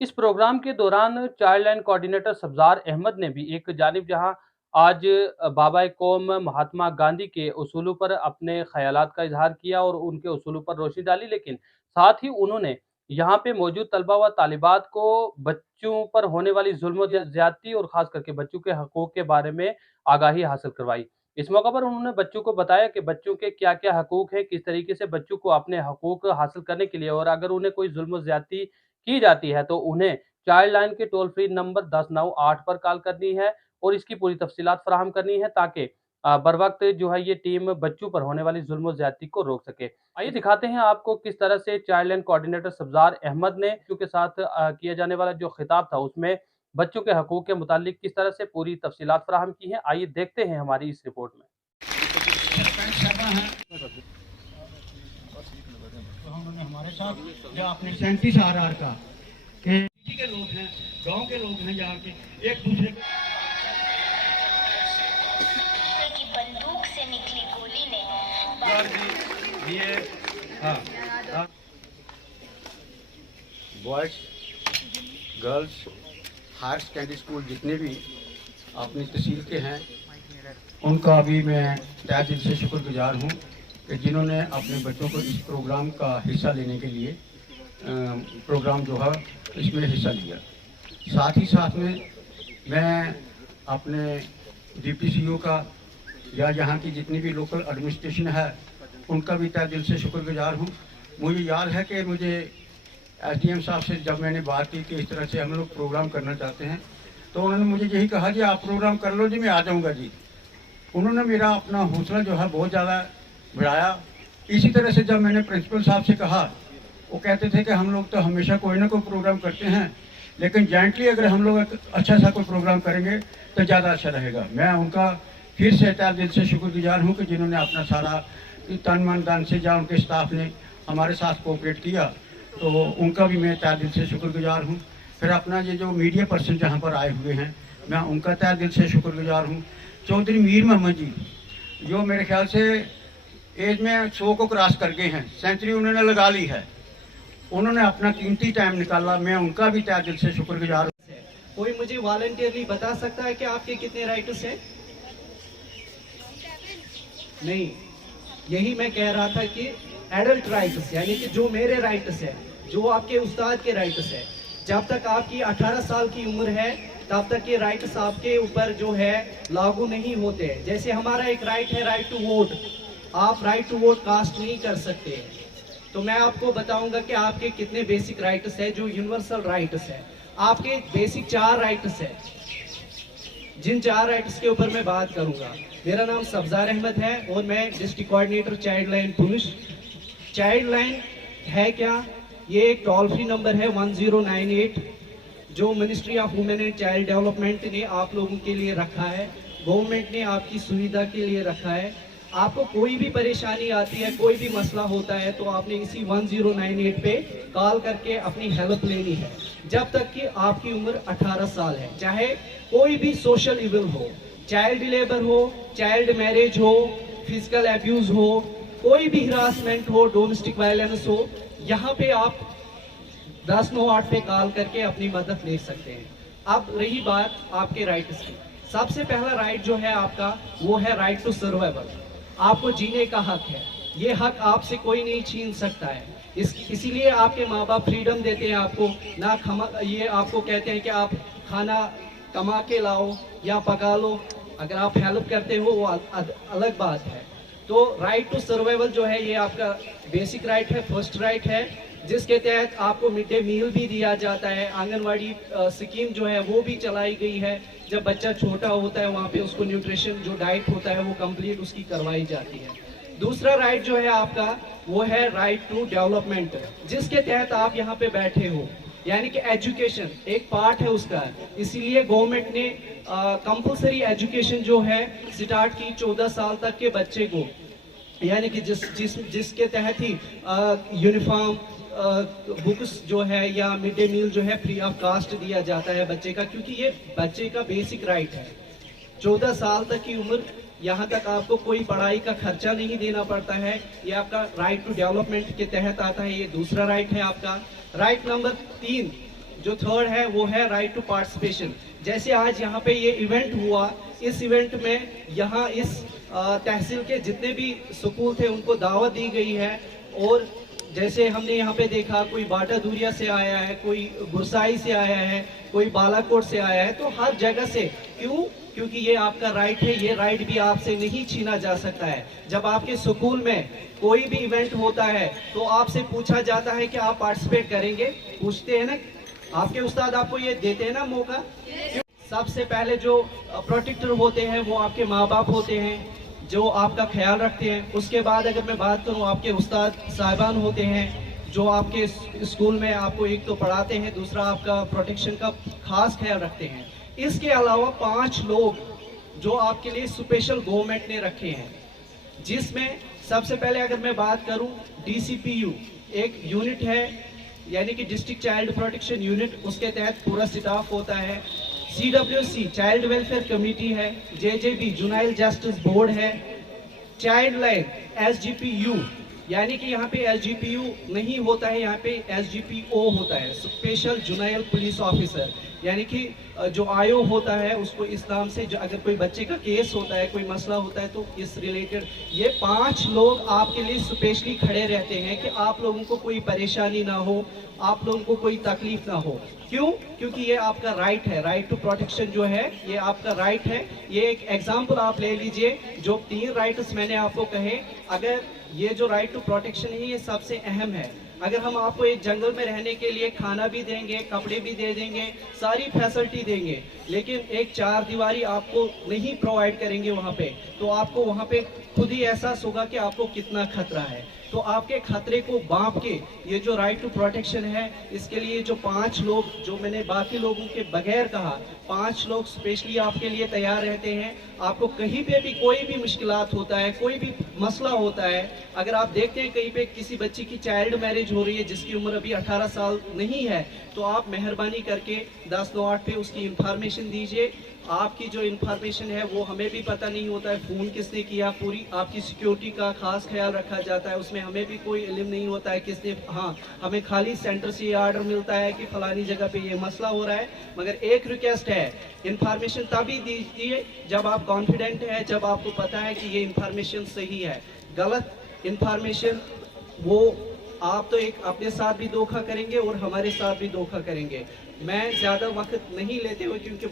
इस प्रोग्राम के दौरान child line coordinator Sabzar Ahmad ने भी एक जानिब जहां आज बाबा कौम महात्मा गांधी के उसूलों पर अपने ख़यालात का इज़हार किया और उनके उसूलों पर रोशनी डाली, लेकिन साथ ही उन्होंने यहाँ पे मौजूद तलबा व तालिबात को बच्चों पर होने वाली ज़ुल्म व ज़्यादती और ख़ास करके बच्चों के हकूक़ के बारे में आगाही हासिल करवाई। इस मौके पर उन्होंने बच्चों को बताया कि बच्चों के क्या-क्या हकूक़ हैं, किस तरीके से बच्चों को अपने हकूक़ हासिल करने के लिए और अगर उन्हें कोई ज़ुल्म व ज़्यादती की जाती है तो उन्हें चाइल्ड लाइन के टोल फ्री नंबर 1098 पर कॉल करनी है और इसकी पूरी तफ़सीलात फ़राहम करनी है ताकि बरवक़्त जो है ये टीम बच्चों पर होने वाली ज़ुल्म और ज़्यादती को रोक सके। आइए दिखाते हैं आपको किस तरह से child line coordinator Sabzar Ahmad ने बच्चों के साथ किया जाने वाला जो खिताब था उसमें बच्चों के हकूक़ के मुतालिक किस तरह से पूरी तफ़सीलात फ़राहम की हैं। आइए देखते हैं हमारी इस रिपोर्ट में। तो उन्होंने हमारे साथ जो अपने 37 RR का के लोग हैं, गांव के लोग हैं, यहाँ के एक दूसरे की बंदूक से निकली गोली ने boys girls higher secondary school जितने भी अपनी तहसील के हैं उनका भी मैं तहे दिल से शुक्रगुजार हूँ कि जिन्होंने अपने बच्चों को इस प्रोग्राम का हिस्सा लेने के लिए प्रोग्राम जो है इसमें हिस्सा लिया। साथ ही साथ में मैं अपने DPCO का या यहाँ की जितनी भी लोकल एडमिनिस्ट्रेशन है उनका भी तहे दिल से शुक्रगुजार हूँ। मुझे याद है कि मुझे SDM साहब से जब मैंने बात की कि इस तरह से हम लोग प्रोग्राम करना चाहते हैं तो उन्होंने मुझे यही कहा कि आप प्रोग्राम कर लो जी, मैं आ जाऊँगा जी। उन्होंने मेरा अपना हौसला जो है बहुत ज़्यादा बढ़ाया। इसी तरह से जब मैंने प्रिंसिपल साहब से कहा, वो कहते थे कि हम लोग तो हमेशा कोई ना कोई प्रोग्राम करते हैं, लेकिन जॉइंटली अगर हम लोग अच्छा सा कोई प्रोग्राम करेंगे तो ज़्यादा अच्छा रहेगा। मैं उनका फिर से तहे दिल से शुक्रगुजार हूँ कि जिन्होंने अपना सारा तन मन धन से या उनके स्टाफ ने हमारे साथ कोऑपरेट किया, तो उनका भी मैं तहे दिल से शुक्रगुजार हूँ। फिर अपना ये जो मीडिया पर्सन जहाँ पर आए हुए हैं मैं उनका तहे दिल से शुक्रगुजार हूँ। चौधरी मीर मोहम्मद जी जो मेरे ख्याल से एज में 100 को क्रॉस कर गए हैं, सेंचुरी उन्होंने लगा ली है, उन्होंने अपना कीमती टाइम निकाला, मैं उनका भी तहे दिल से शुक्रगुजार हूँ। कोई मुझे वॉलंटियरली बता सकता है कि आपके कितने राइट्स हैं? नहीं, यही मैं कह रहा था कि एडल्ट राइट्स यानी कि जो मेरे राइट्स है, जो आपके उस्ताद के राइट्स है, जब तक आपकी 18 साल की उम्र है तब तक ये राइट्स आपके ऊपर जो है लागू नहीं होते। जैसे हमारा एक राइट है राइट टू वोट, आप राइट टू वोट कास्ट नहीं कर सकते। तो मैं आपको बताऊंगा कि आपके कितने बेसिक राइट्स है जो यूनिवर्सल राइट्स है। आपके बेसिक 4 राइट्स है, जिन 4 राइट्स के ऊपर मैं बात करूंगा। मेरा नाम सब्ज़ार अहमद है और मैं district coordinator child line police. Child line है क्या? ये एक टोल फ्री नंबर है 1098 जो ministry of women and child development ने आप लोगों के लिए रखा है, गवर्नमेंट ने आपकी सुविधा के लिए रखा है। आपको कोई भी परेशानी आती है, कोई भी मसला होता है तो आपने इसी 1098 पे कॉल करके अपनी हेल्प लेनी है जब तक कि आपकी उम्र 18 साल है। चाहे कोई भी सोशल इविल हो, चाइल्ड लेबर हो, चाइल्ड मैरिज हो, फिजिकल एब्यूज हो, कोई भी हिरासमेंट हो, डोमेस्टिक वायलेंस हो, यहाँ पे आप 1098 पे कॉल करके अपनी मदद ले सकते हैं। अब रही बात आपके राइट्स की। सबसे पहला राइट जो है आपका वो है राइट टू सर्वाइवल। आपको जीने का हक है, ये हक आपसे कोई नहीं छीन सकता है। इसीलिए आपके माँ बाप फ्रीडम देते हैं आपको ना ये आपको कहते हैं कि आप खाना कमा के लाओ या पका लो, अगर आप हेल्प करते हो वो अलग बात है। तो राइट टू सर्वाइवल जो है ये आपका बेसिक राइट है, फर्स्ट राइट है, जिसके तहत आपको मिड डे मील भी दिया जाता है। आंगनवाड़ी स्कीम जो है वो भी चलाई गई है। जब बच्चा छोटा होता है वहाँ पे उसको न्यूट्रिशन जो डाइट होता है वो कंप्लीट उसकी करवाई जाती है। दूसरा राइट जो है आपका वो है राइट टू डेवलपमेंट, जिसके तहत आप यहाँ पे बैठे हो, यानी कि एजुकेशन एक पार्ट है उसका। इसीलिए गवर्नमेंट ने कंपलसरी एजुकेशन जो है स्टार्ट की 14 साल तक के बच्चे को, यानी कि जिसके तहत ही यूनिफॉर्म बुक्स जो है या मिड डे मील जो है फ्री ऑफ कास्ट दिया जाता है बच्चे का, क्योंकि ये बच्चे का बेसिक राइट है। 14 साल तक की उम्र, यहाँ तक आपको कोई पढ़ाई का खर्चा नहीं देना पड़ता है। ये आपका राइट टू डेवलपमेंट के तहत आता है, ये दूसरा राइट है आपका। राइट नंबर 3 जो थर्ड है वो है राइट टू पार्टिसिपेशन। जैसे आज यहाँ पे ये इवेंट हुआ, इस इवेंट में यहाँ इस तहसील के जितने भी स्कूल थे उनको दावत दी गई है। और जैसे हमने यहाँ पे देखा, कोई बाटा दूरिया से आया है, कोई गुरसाई से आया है, कोई बालाकोट से आया है, तो हर जगह से। क्यों? क्योंकि ये आपका राइट है, ये राइट भी आपसे नहीं छीना जा सकता है। जब आपके स्कूल में कोई भी इवेंट होता है तो आपसे पूछा जाता है कि आप पार्टिसिपेट करेंगे, पूछते हैं ना, आपके उस्ताद आपको ये देते हैं ना मौका। सबसे पहले जो प्रोटेक्टर होते हैं वो आपके माँ बाप होते हैं, जो आपका ख्याल रखते हैं। उसके बाद अगर मैं बात करूं, आपके उस्ताद साहिबान होते हैं जो आपके स्कूल में आपको एक तो पढ़ाते हैं, दूसरा आपका प्रोटेक्शन का खास ख्याल रखते हैं। इसके अलावा 5 लोग जो आपके लिए स्पेशल गवर्नमेंट ने रखे हैं, जिसमें सबसे पहले अगर मैं बात करूं, DCPU एक यूनिट है, यानी कि डिस्ट्रिक्ट चाइल्ड प्रोटेक्शन यूनिट, उसके तहत पूरा स्टाफ होता है। CWC चाइल्ड वेलफेयर कमेटी है, JJB जुनाइल जस्टिस बोर्ड है, चाइल्ड लाइन SGPU, यानी कि यहाँ पे SGPU नहीं होता है, यहाँ पे SGPO होता है, स्पेशल जुनाइल पुलिस ऑफिसर, यानी कि जो आयो होता है उसको इस नाम से, जो अगर कोई बच्चे का केस होता है, कोई मसला होता है तो इस रिलेटेड ये 5 लोग आपके लिए स्पेशली खड़े रहते हैं कि आप लोगों को कोई परेशानी ना हो, आप लोगों को कोई तकलीफ ना हो। क्यों? क्योंकि ये आपका राइट है, राइट टू प्रोटेक्शन जो है ये आपका राइट है। ये एक एग्जाम्पल आप ले लीजिए, जो 3 राइट्स मैंने आपको कहे, अगर ये जो राइट टू प्रोटेक्शन है ये सबसे अहम है। अगर हम आपको एक जंगल में रहने के लिए खाना भी देंगे, कपड़े भी दे देंगे, सारी फैसिलिटी देंगे, लेकिन एक 4 दीवारी आपको नहीं प्रोवाइड करेंगे वहाँ पे, तो आपको वहाँ पे खुद ही एहसास होगा कि आपको कितना खतरा है। तो आपके खतरे को बांप के ये जो राइट टू प्रोटेक्शन है, इसके लिए जो 5 लोग, जो मैंने बाकी लोगों के बगैर कहा, 5 लोग स्पेशली आपके लिए तैयार रहते हैं। आपको कहीं पे भी कोई भी मुश्किलात होता है, कोई भी मसला होता है, अगर आप देखते हैं कहीं पे किसी बच्ची की चाइल्ड मैरिज हो रही है जिसकी उम्र अभी 18 साल नहीं है, तो आप मेहरबानी करके 1098 पे उसकी इंफॉर्मेशन दीजिए। आपकी जो इंफॉर्मेशन है वो हमें भी पता नहीं होता है, फ़ोन किसने किया, पूरी आपकी सिक्योरिटी का खास ख्याल रखा जाता है, उसमें हमें भी कोई इल्म नहीं होता है किसने। हाँ, हमें खाली सेंटर से ये आर्डर मिलता है कि फलानी जगह पे ये मसला हो रहा है। मगर एक रिक्वेस्ट है, इंफॉर्मेशन तभी दीजिए जब आप कॉन्फिडेंट है, जब आपको पता है कि ये इंफॉर्मेशन सही है। गलत इंफॉर्मेशन वो आप तो एक अपने साथ भी धोखा करेंगे और हमारे साथ भी धोखा करेंगे। मैं ज़्यादा वक्त नहीं लेते हुए, क्योंकि